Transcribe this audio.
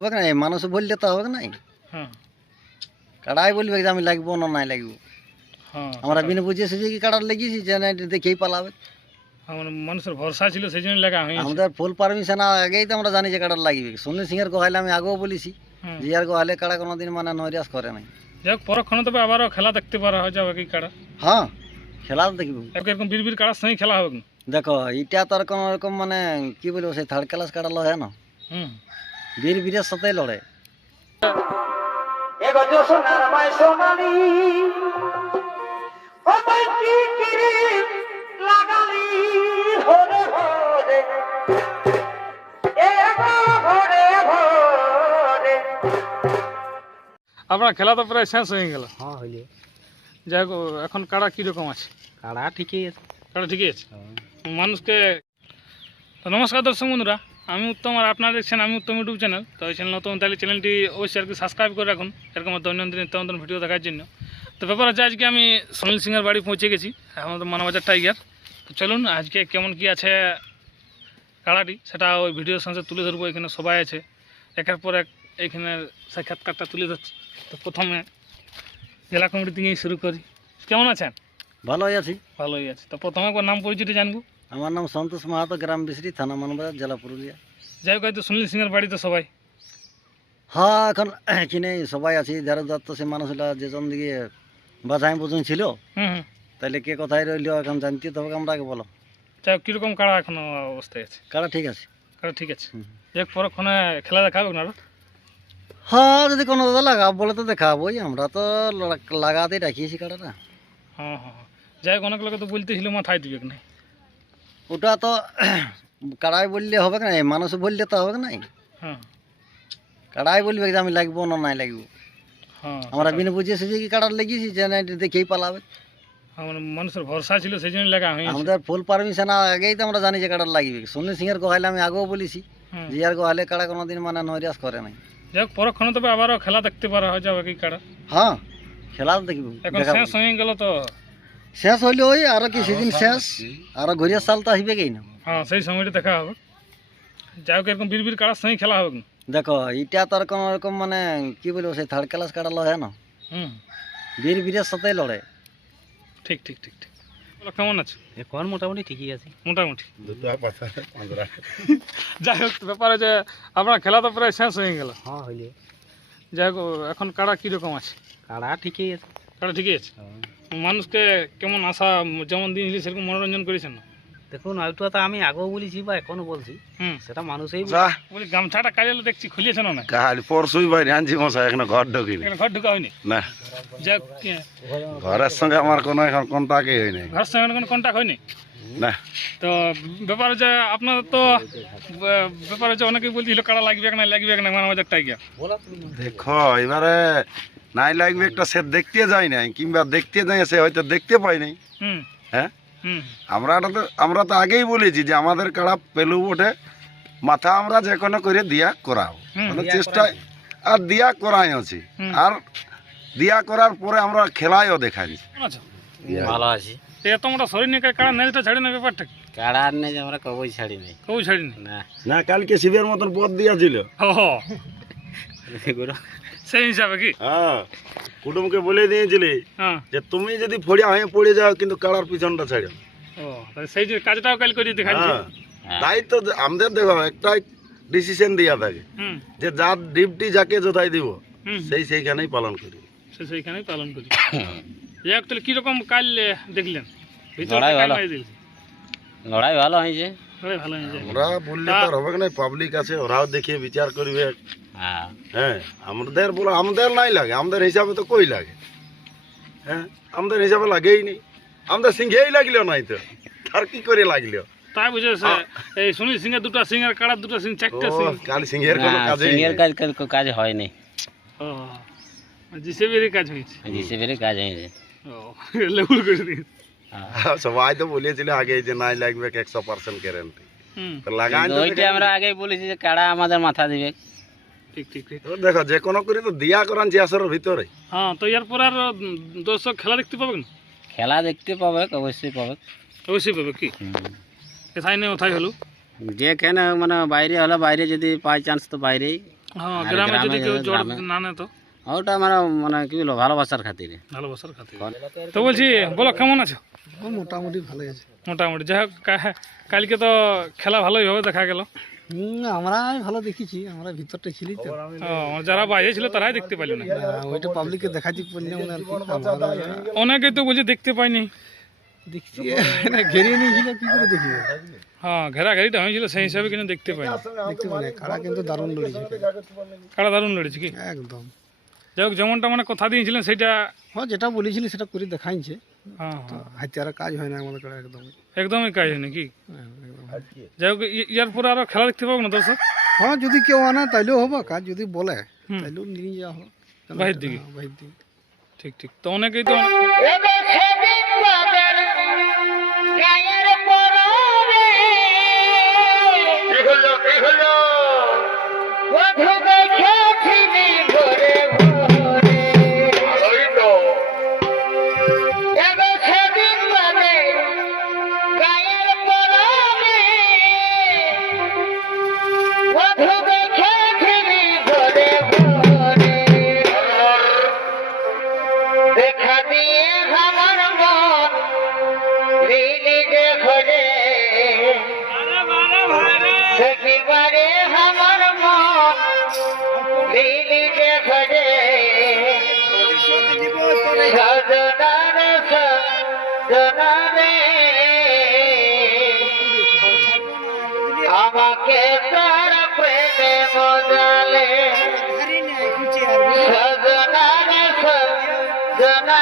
হবে না, মানুষ বললে তো হবে না। হ্যাঁ কাড়াই বলবে যে আমি লাগবো না নাই লাগবো। হ্যাঁ আমরা বিনা বুঝে সুঝে কি কাড়ার লেগেছি যে না এটা দেখেই পালাবে। আমার মানুষের ভরসা ছিল সেই জন্য লাগা হয়েছে। আমাদের ফুল পারমিশন আগেই তো আমরা জানি যে কাড়ার লাগবে। সুনীল সিংয়ের গোহাইলে আমি আগেও বলেছি হুম। যে আর গোহাইলে কাড়া কোনোদিন মানে নৈরাশ করে নাই। যাই হোক পরক্ষণে তবে আবারও খেলা দেখতে পারা হয়ে যাবে কি কাড়া হ্যাঁ, খেলা তো দেখবো। এরকম বীর কাড়ার সঙ্গে খেলা হবে না। দেখো এটা তো আর কোনো রকম মানে কি বলবো, সেই থার্ড ক্লাস কাড়া লড়ে না, হুম বীরের সাথেই লড়ে। আপনার খেলা তো প্রায় শেষ হয়ে গেল। হ্যাঁ হইলে যাই হোক এখন কাড়া কীরকম আছে? কাড়া ঠিকই আছে। কাড়া ঠিকই আছে মানুষকে। তো নমস্কার দর্শক বন্ধুরা, আমি উত্তম আর আপনারা দেখছেন আমি উত্তম ইউটিউব চ্যানেল। তো এই চ্যানেল নতুন তাহলে চ্যানেলটি অবশ্যই আর কি সাবস্ক্রাইব করে রাখুন এরকম দৈনন্দিন নিত্যনতুন ভিডিও দেখার জন্য। তো ব্যাপার হচ্ছে আজকে আমি সুনীল সিংয়ের বাড়ি পৌঁছে গেছি, আমাদের মানবাজার টাইগার। তো চলুন আজকে কেমন কি আছে কাড়াটি সেটা ওই ভিডিওর সঙ্গে তুলে ধরবো। এখানে সবাই আছে, একের পর এক এইখানে সাক্ষাৎকারটা তুলে ধরছি। তো প্রথমে জেলা কমিটি থেকেই শুরু করি। কেমন আছেন? ভালোই আছি। ভালোই আছে। তো প্রথমে একবার নাম পরিচয়টি জানবো। আমার নাম সন্তোষ মাহাতো, গ্রাম বিশরি, থানা মানবাজার, জেলা পুরুলিয়া। যাই হোক হয়তো সুনীল সিংয়ের বাড়িতে সবাই। হ্যাঁ, এখন কিনে সবাই আছি। যারা যাত্রা সে মানুষরা যেজন দিকে বাছাই পর্যন্ত ছিল, হুম হুম। তাহলে কে কোথায় রইল এখন জানতে তো হবে। আমরা আগে বলো যাই হোক কীরকম কাড়া এখনো অবস্থায় আছে? কারা ঠিক আছে। কাড়া ঠিক আছে। হুম। এক পরক্ষণে খেলা দেখাবে না? হ্যাঁ, যদি কোনো দাদা লাগাব বলে তো দেখাবোই। আমরা তো লাগাতেই রাখিয়েছি কাড়াটা। হ্যাঁ হ্যাঁ হ্যাঁ। যাই হোক অনেক লোকে তো বলতেছিল মাথায় দিবে না। ওটা তো কাড়াই বললে হবে না, মানুষ বললে তো হবে না। হ্যাঁ কাড়াই বলবে যে আমি লাগবো না নাই লাগবো। হ্যাঁ আমরা বিনা বুঝে সুঝে কি কাড়ার লেগেছি যে না এটা দেখেই পালাবে। আমার মানুষের ভরসা ছিল সেই জন্য লাগা হয়েছে। আমাদের ফুল পারমিশন আগেই তো আমরা জানি যে কাড়ার লাগবে। সুনীল সিংয়ের গোহাইলে আমি আগেও বলেছি হুম। যে আর গোহাইলে কাড়া কোনোদিন মানে নৈরাশ করে নাই। যাই হোক পরক্ষণে তবে আবারও খেলা দেখতে পারা হয়ে যাবে কি কাড়া। হ্যাঁ, খেলা তো দেখবো। এখন শেষ হয়ে গেল তো। শেষ হইলে ওই আরো কি সেদিন শেষ, আরো ঘুরিয়া সাল তো আসবে কি না। হ্যাঁ সেই সময়টা দেখা হবে। যাই হোক এরকম বীর কাড়ার সঙ্গে খেলা হবে না। দেখো এটা তো আর কোনো রকম মানে কি বলবো, সেই থার্ড ক্লাস কাড়া লড়ে না, হুম বীরের সাথেই লড়ে। ঠিক ঠিক ঠিক ঠিক। বলো, কেমন আছো? এখন মোটামুটি ঠিকই আছে। মোটামুটি। যাই হোক ব্যাপারে যে আপনার খেলা তো প্রায় শেষ হয়ে গেল। হ্যাঁ হইলে যাই হোক এখন কাড়া কীরকম আছে? কাড়া ঠিকই আছে। কাড়া ঠিকই আছে মানুষকে কেমন আশা যেমন দিন সেরকম মনোরঞ্জন করেছেন না? দেখুন ওইটা তো আমি আগেও বলেছি বা এখনো বলছি, হুম সেটা মানুষই বলি গামছাটা কাজে দেখছি খুলিয়েছে না? কাল পরশুই বাইরে আনছি মশাই, এখানে ঘর ঢুকিনি। এখানে ঘর ঢুকা হয়নি? না, যাই হোক ঘরের সঙ্গে আমার কোনো এখন কন্টাক্টই হয়নি। ঘর সঙ্গে কোনো কন্ট্যাক্ট হয়নি। না, তো ব্যাপার যে আপনার তো ব্যাপার হচ্ছে অনেকেই বলছিল কাড়া লাগবে না লাগবে না মানবাজার টাইগার। দেখো এবারে নাই লাগবে একটা সে দেখতে যায় নাই, কিংবা দেখতে যায় সে হয়তো দেখতে পাই নাই। হুম হ্যাঁ, হুম আমরা তো আগেই বলেছি যে আমাদের কাড়া পেলু ওঠে মাথা আমরা যে কোনো করে দিয়া করাবো, হুম। মানে চেষ্টায় আর দিয়া করাই আছি। হুম। আর দিয়া করার পরে আমরা খেলায়ও দেখাই। কেমন আছো? ভালো আছি। এত মোটা শরীর নিয়ে কাড়া নেলটা ছাড়ি না ব্যাপারটা কি? কাড়া নেই যে আমরা কবই ছাড়ি নাই। কেউ ছাড়িনি না না, কালকে শিবের মতন পথ দিয়েছিল। ও সেই হিসাবে কি? হ্যাঁ, কুটুমকে বলে দিয়েছিলি হ্যাঁ যে তুমি যদি ফড়িয়া হয়ে পড়ে যাও কিন্তু কাড়ার পিছনটা ছাড়ো। ও তাহলে সেই যে কাজটাও কাল করে দেখাচ্ছি। হ্যাঁ, তাই তো আমাদের দেখো একটাই ডিসিশন দেওয়া থাকে হুম যে যার ডিউটি যাকে যথাই দিব হুম সেইখানেই পালন করি। সেইখানেই পালন করি। যাই হোক তাহলে কীরকম কাল দেখলেন? লড়াই ভালো। দিল লড়াই ভালো হয়েছে। লড়াই ভালো হয়েছে। আমরা বললে তো আর হবে না, পাবলিক আছে ওরাও দেখিয়ে বিচার করবে। হ্যাঁ, আমাদের বলো আমাদের নাই লাগে, আমাদের হিসাবে তো কই লাগে। হ্যাঁ, আমাদের হিসাবে লাগেই নেই, আমাদের সিংহেই লাগলো নাই তো আর কি করে লাগলো। তাই বুঝেছে এই সুনীল সিংহের দুটো সিং আর কাড়ার দুটো সিং চারটা সিং। কাল সিংহের কোনো কাজে কাজ হয়নি। ও জিসেবেরই কাজ হয়েছে। জিসিবির কাজ হয়েছে। ও লেবুল করে দিয়েছে। সবাই তো বলেছিল আগে যে নাই লাগবে 100% গ্যারান্টি। হুম তো লাগাই তো ওইটা আমরা আগেই বলেছি যে কাড়া আমাদের মাথা দিবে। ঠিক ঠিক ঠিক। তো দেখো যে কোনো করে তো দিয়া করান যে আসরের ভিতরে। হ্যাঁ তো এর পর আর দর্শক খেলা দেখতে পাবে না? খেলা দেখতে পাবে, অবশ্যই পাবে। অবশ্যই পাবে কি কোথায় নেই কোথায় হলো। যেখানে মানে বাইরে হলে বাইরে যদি পাই চান্স তো বাইরেই, হ্যাঁ আর গ্রামে যদি গ্রামে কেউ জোর গ্রামে- না নেয় তো ওটা মানে মানে কি বলবো ভালোবাসার খাতিরে। ভালোবাসার খাতিরে। তো বলছি বলো কেমন আছো? মোটামুটি ভালোই আছে। মোটামুটি যাই হোক কালকে তো খেলা ভালোই হবে দেখা গেল। আমরা ভালো দেখেছি, আমরা ভিতরটা ছিলি তো, যারা বাইরে ছিল তারাই দেখতে পাইল না। ওইটা পাবলিককে দেখাচ্ছি বললাম আর কি, অনেকেই তো বুঝে দেখতে পাইনি। দেখছি ঘেরিয়ে নিয়েছিল, কি করে দেখি? হ্যাঁ ঘেরাঘেরিটা হয়েছিল সেই হিসাবে কিন্তু দেখতে পাইনি। দেখতে পাই কারা কিন্তু দারুণ লড়েছে, কারা দারুণ লড়েছে কি। একদম। যাই হোক যেমনটা মানে কথা দিয়েছিলেন সেটা হ্যাঁ যেটা বলেছিলি সেটা করে দেখাইছে, হ্যাঁ হ্যাঁ হাতে আর কাজ হয় না আমাদের কাছে একদম। একদমই কাজ হয়নি কি। একদম। যাই হোক ইয়ার পরে আরো খেলা দেখতে পাবো না দর্শক? হ্যাঁ যদি কেউ আনে তাইলেও হবে, কাজ যদি বলে হুম। তাইলেও নিয়ে যাওয়া হবে বাহির দিকে। হ্যাঁ, বাহির দিকে। ঠিক ঠিক। তো অনেকেই তো দেখা দিয়ে আমার মন রিলিজে খোঁজে একেবারে আমার মন রিলিজে খোঁজে সজনার সজনারে আমাকে তার প্রেমে মজালে সজনার সজনা